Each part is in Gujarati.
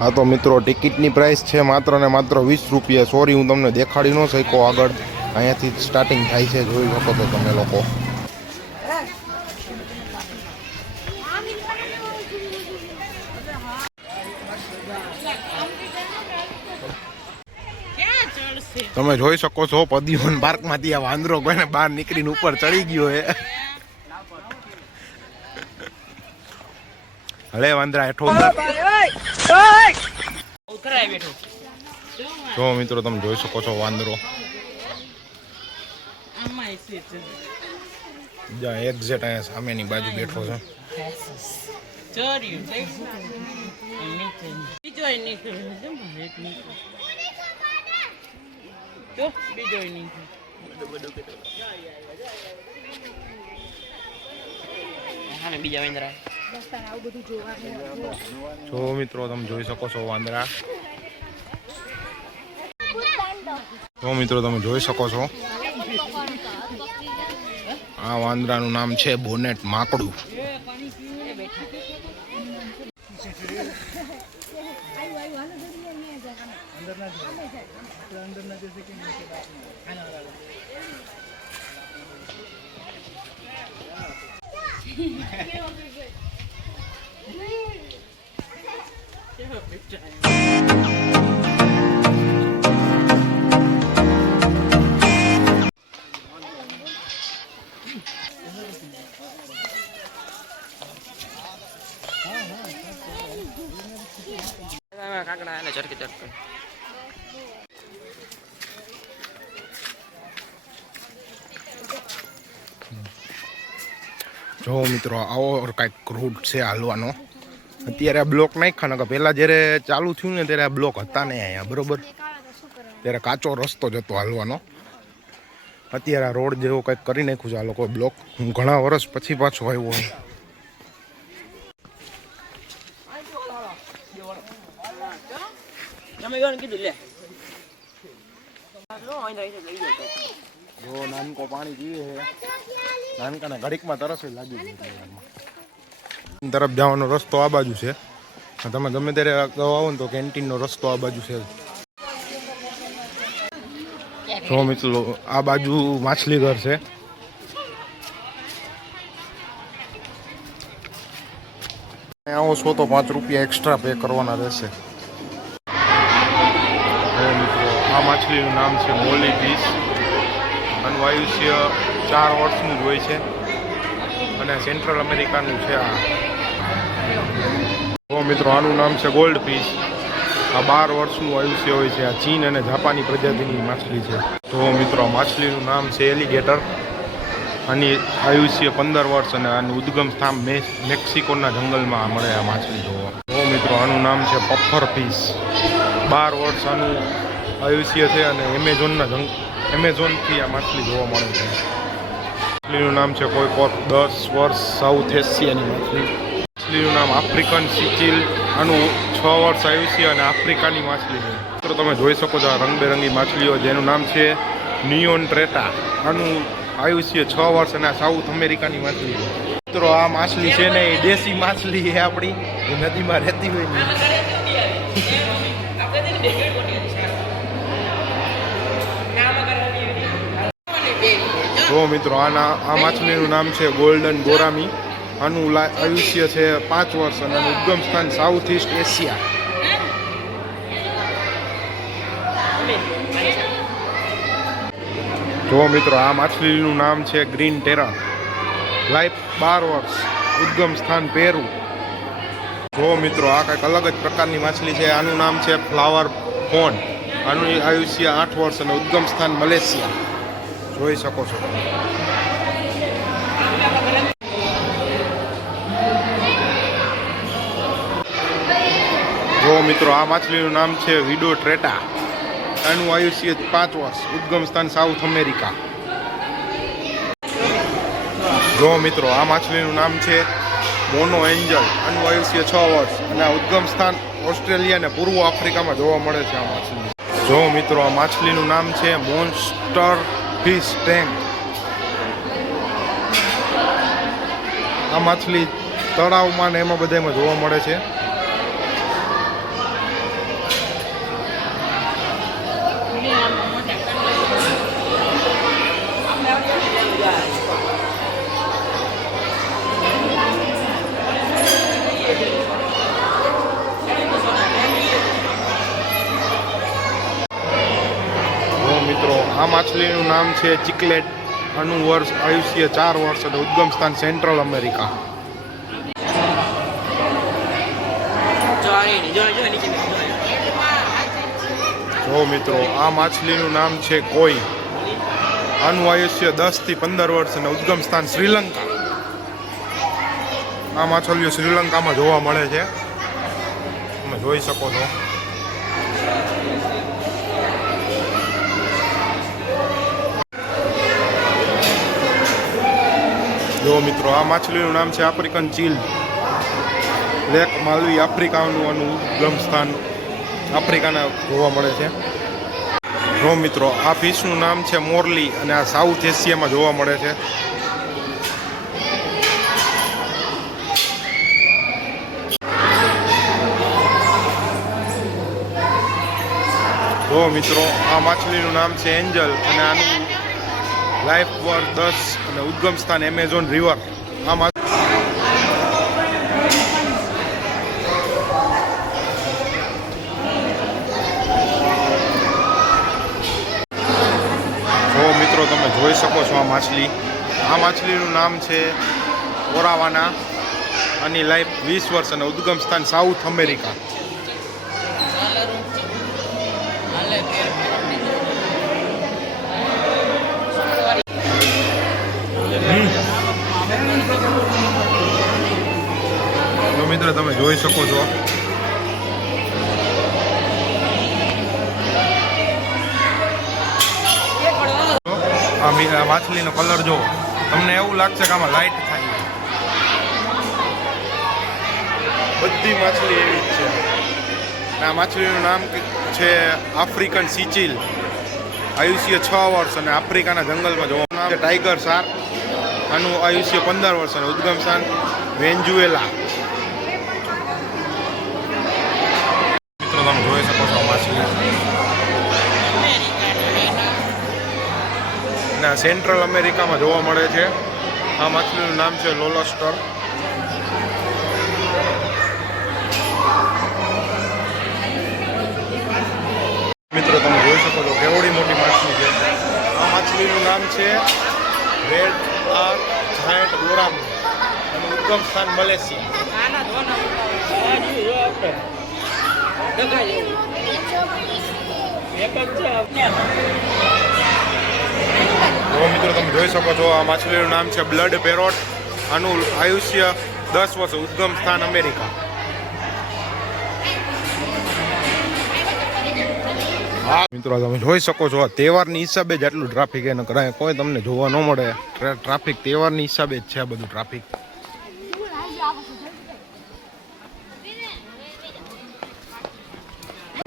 हाँ तो मित्रों टिकિટની प्राइस है मात्र ने मात्र 20 रुपया। सॉरी हूँ तमने देखाड़ी न शक्यो। आगळ अहींयाथी स्टार्टिंग थाय छे, जोई शको छो तमे लोको। તમે જોઈ શકો છો પદીવન પાર્કમાંથી આ વાંદરો કોઈને બહાર નીકળીને ઉપર ચડી ગયો હે। હલે વાંદરા હેઠો જો મિત્રો તમે જોઈ શકો છો વાંદરો જ્યાં એક્ઝેક્ટ અહીંયા સામેની બાજુ બેઠો છે। જો મિત્રો તમે જોઈ શકો છો વાંદરા। જો મિત્રો તમે જોઈ શકો છો આ વાંદરાનું નામ છે બોનેટ માકડું। જો મિત્રો આવો કાંઈક રૂટ છે હાલવાનો। અત્યારે આ બ્લોક નાખ્યા ને પહેલાં જ્યારે ચાલુ થયું ને ત્યારે આ બ્લોક હતા નહીં અહીંયા, બરોબર? ત્યારે કાચો રસ્તો જ હતો હાલવાનો। અત્યારે આ રોડ જેવો કંઈક કરી નાખ્યું છે આ લોકો બ્લોક। હું ઘણા વર્ષ પછી પાછો આવ્યો છું। જો નાનકો પાણી પીવે છે, નાનકાને ઘડીકમાં તરસ લાગી ગઈ। તરફ જવાનો રસ્તો આ બાજુ છે। તમે ગમે ત્યારે આવો ને તો કેન્ટીનનો રસ્તો આ બાજુ છે। જો મિત્રો આ બાજુ માછલી ઘર છે। આવો છો તો 5 રૂપિયા એક્સ્ટ્રા પે કરવાના રહેશે। મિત્રો આ માછલીનું નામ છે મોલી ફિશ। આનું આયુષ્ય 4 વર્ષનું જ હોય છે અને સેન્ટ્રલ અમેરિકાનું છે આ। તો મિત્રો આનું નામ છે ગોલ્ડ ફિશ। આ 12 વર્ષનું આયુષ્ય હોય છે। આ ચીન અને જાપાની પ્રજાતિની માછલી છે। તો મિત્રો આ માછલીનું નામ છે એલિગેટર। આની આયુષ્ય 15 વર્ષ અને આનું ઉદ્ગમ સ્થાન મેક્સિકોના જંગલમાં મળે આ માછલી જોવા। તો મિત્રો આનું નામ છે પફર ફિશ। 12 વર્ષ આનું આયુષ્ય છે અને એમેઝોનથી આ માછલી જોવા મળે છે। માછલીનું નામ છે કોઈ 10 વર્ષ સાઉથ એશિયાની માછલી। માછલીનું નામ આફ્રિકન સિચિલ। આનું 6 વર્ષ આયુષ્ય અને આફ્રિકાની માછલી છે। મિત્રો તમે જોઈ શકો છો આ રંગબેરંગી માછલીઓ જેનું નામ છે નિયોન ટ્રેટા। આનું આયુષ્ય 6 વર્ષ અને સાઉથ અમેરિકાની માછલી છે। મિત્રો આ માછલી છે ને એ દેશી માછલી છે આપણી, એ નદીમાં રહેતી હોય ને। જો મિત્રો આ માછલીનું નામ છે ગોલ્ડન ગોરામી। આનું આયુષ્ય છે 5 વર્ષ અને આનું ઉદ્ગમ સ્થાન સાઉથ ઈસ્ટ એશિયા। જો મિત્રો આ માછલીનું નામ છે ગ્રીન ટેરા। લાઈફ 12 વર્ષ, ઉદ્ગમ સ્થાન પેરુ। જો મિત્રો આ કંઈક અલગ જ પ્રકારની માછલી છે। આનું નામ છે ફ્લાવર ફોન। આનું આયુષ્ય 8 વર્ષ અને ઉદ્ગમ સ્થાન મલેશિયા। જોઈ શકો છો। જો મિત્રો આ માછલીનું નામ છે વિડો ટ્રેટા। આનું આયુષ્ય 5 વર્ષ, ઉદ્ગમ સ્થાન સાઉથ અમેરિકા। જો મિત્રો આ માછલીનું નામ છે મોનો એન્જલ। આનું આયુષ્ય 6 વર્ષ અને આ ઉદ્ગમ સ્થાન ઓસ્ટ્રેલિયા અને પૂર્વ આફ્રિકામાં જોવા મળે છે આ માછલી। જો મિત્રો આ માછલીનું નામ છે મોન્સ્ટર ફિશ ટેન્ક। આ માછલી તળાવમાં ને એમાં બધામાં જોવા મળે છે। આ માછલીનું નામ છે ચિકલેટ. આનું વર્ષ આયુષ્ય 4 વર્ષ અને ઉદ્ગમ સ્થાન સેન્ટ્રલ અમેરિકા. જો મિત્રો, આ માછલીનું નામ છે કોઈ. આનું આયુષ્ય 10 થી 15 વર્ષ અને ઉદ્ગમ સ્થાન શ્રીલંકા. આ માછલીઓ શ્રીલંકામાં જોવા મળે છે, તમે જોઈ શકો છો. જો મિત્રો, આ માછલીનું નામ છે આફ્રિકન ચીલ. લેક માલવી આફ્રિકાનું આનું ઉદ્ગમ સ્થાન આફ્રિકાના જોવા મળે છે. જો મિત્રો, આ ફિશનું નામ છે મોરલી અને આ સાઉથ એશિયામાં જોવા મળે છે. જો મિત્રો, આ માછલીનું નામ છે એન્જલ અને આનું લાઈફ વર્ષ 10 અને ઉદ્ગમ સ્થાન એમેઝોન રિવર. આ મિત્રો, તમે જોઈ શકો છો આ માછલીનું નામ છે ઓરાવાના. આની લાઈફ 20 વર્ષ અને ઉદ્ગમ સ્થાન સાઉથ અમેરિકા. તો મિત્રો, તમે જોઈ શકો છો આ માછલીનો કલર. જો તમને એવું લાગશે કે આમાં લાઇટ થાય, બધી માછલી એવી જ છે. આ માછલીનું નામ છે આફ્રિકન સીચીલ. આયુષ્ય 6 વર્ષ અને આફ્રિકાના જંગલમાં જોવા નામ છે ટાઈગર શાર્ક. આનું આયુષ્ય 15 વર્ષ અને ઉદ્ગમ સ્થાન વેન્ઝુએલા. મિત્રો, તમે જોઈ શકો છો માછલી ના સેન્ટ્રલ અમેરિકામાં જોવા મળે છે. આ માછલીનું નામ છે લોલસ્ટર. મિત્રો, તમે જોઈ શકો છો કેવડી મોટી માછલી છે. આ માછલીનું નામ છે રેડ આર્ક જાયન્ટ ગોરામ અને ઉદ્ગમ સ્થાન મલેશિયા. તો મિત્રો, તમે જોઈ શકો છો આ માછલીનું નામ છે બ્લડ પેરોટ. આનું આયુષ્ય 10 વર્ષ, ઉદ્ગમ સ્થાન અમેરિકા. મિત્રો, તમે જોઈ શકો છો આ તહેવારની હિસાબે જ આટલું ટ્રાફિક એને કરાય, કોઈ તમને જોવા ન મળે. ટ્રાફિક તહેવારની હિસાબે જ છે આ બધું ટ્રાફિક.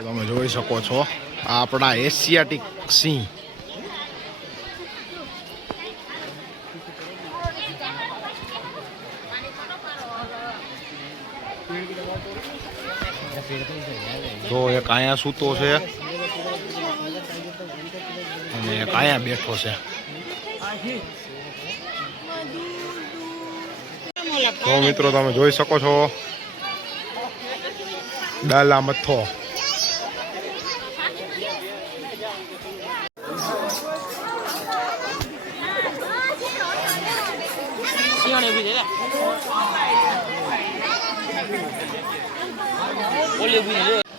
તમે જોઈ શકો છો આ આપણા એશિયાટિક સિંહ. તો એક અહીંયા સૂતો છે અને એક અહીંયા બેઠો છે. તો મિત્રો, તમે જોઈ શકો છો ડાલા મથો.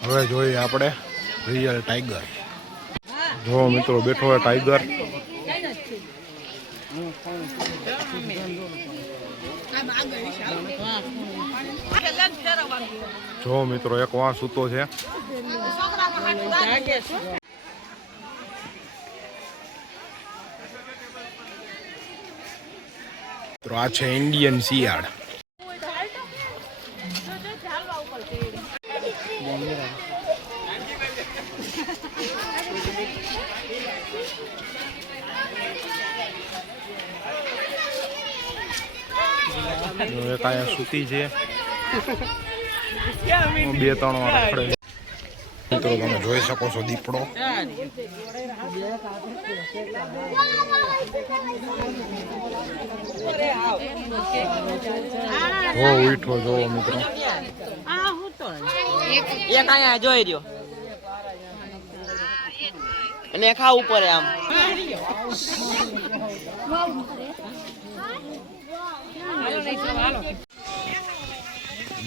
હવે જોઈએ આપણે રિયલ ટાઈગર. જો મિત્રો, બેઠો હોય ટાઈગર. જો મિત્રો, એક વાં સૂતો છે. મિત્રો, આ છે ઇન્ડિયન શિયાળ. એક અહીંયા સૂતી છે, 2-3 વાર રખડે. મિત્રો, તમે જોઈ શકો છો દીપડો. ઉઠો જોવો મિત્રો. એક અહીંયા જોઈ રહ્યો અને ખા ઉપર આમ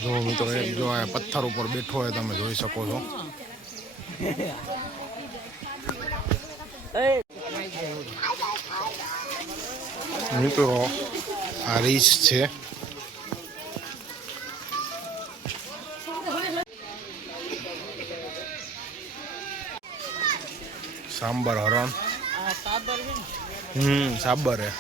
જો મિત્રો એક જો આ પથ્થર ઉપર બેઠો હોય તમે જોઈ શકો છો. મિત્રો આ રીંછ છે. સાંબર હરણ. સાબર હે.